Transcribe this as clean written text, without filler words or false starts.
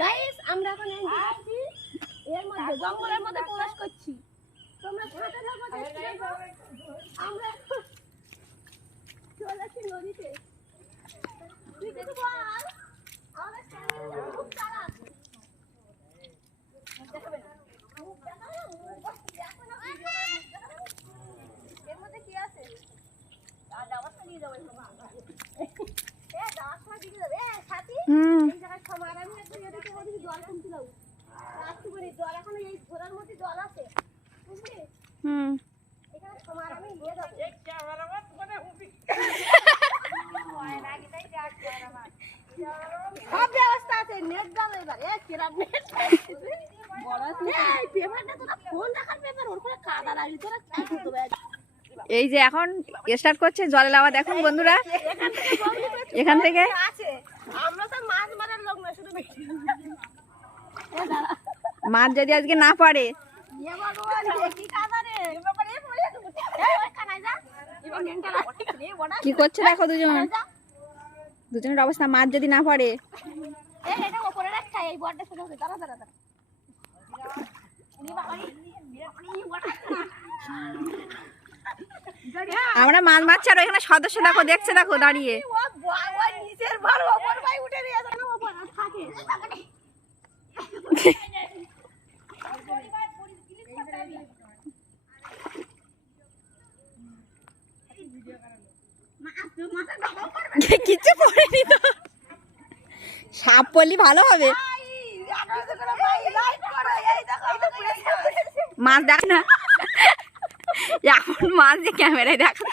Guys আমরা এখন আসছি এর মধ্যে জঙ্গলের মধ্যে প্রবেশ করছি। তোমরা সাথে থাকো দেখতে আমরা চলে আসছি নদীতে। তুই কিছু বল আমাদের চ্যানেলে খুব তাড়া আছে। দেখাবে না মুখ দেখাবে না দেখো না এর মধ্যে কি আছে আর দাওয়াতটা নিয়ে যাবো এ দাওয়াতটা দিয়ে যাবে এ সাথী এই জায়গায় সবার আমি একটা এদিকে ওদিকে জল কমতে দাও রাত্রি করে জল এখন এই ঘোড়ার মধ্যে জল আছে বুঝলি এখানে সবার আমি নিয়ে যাবো এই ক্যামেরা মত মানে উঠি হয় না কি তাই ডাক ক্যামেরা সব ব্যবস্থা আছে নেট দাও এবার এ কিরাম নেট বড় এই পেপারটা তোরা ফোন রাখার পেপার ওর করে কাদা লাগি তোরা কি করতে এই যে এখন স্টার্ট করছে জলে লাওয়া দেখুন বন্ধুরা এখান থেকে আছে আমরা তো মাছ মারার লোক না শুধু মাছ যদি আজকে না পারে এ ভগবান কি কাদা রে এ ব্যাপারে এ পড়ে এই ওই কানাই যা এবার নেনটা রে বড়া কি করছে দেখো দুজনের অবস্থা মাছ যদি না পারে এই এটা উপরে রাখ খাই এই বড়টা শুধু দাঁড়া দাঁড়া দাঁড়া নি বাবা নি বড়া আমরা মাছ মারছি আর এখানে সদস্য দেখো দেখছে দেখো দাঁড়িয়ে ও বাবা নিচের ভার ওপর ভাই উঠে দিয়ে আসে না ওপর থাকে কিছু পড়েনি তো সাপ পড়লি ভালো হবে মাছ দেখ না এখন মাছ যে ক্যামেরায় দেখা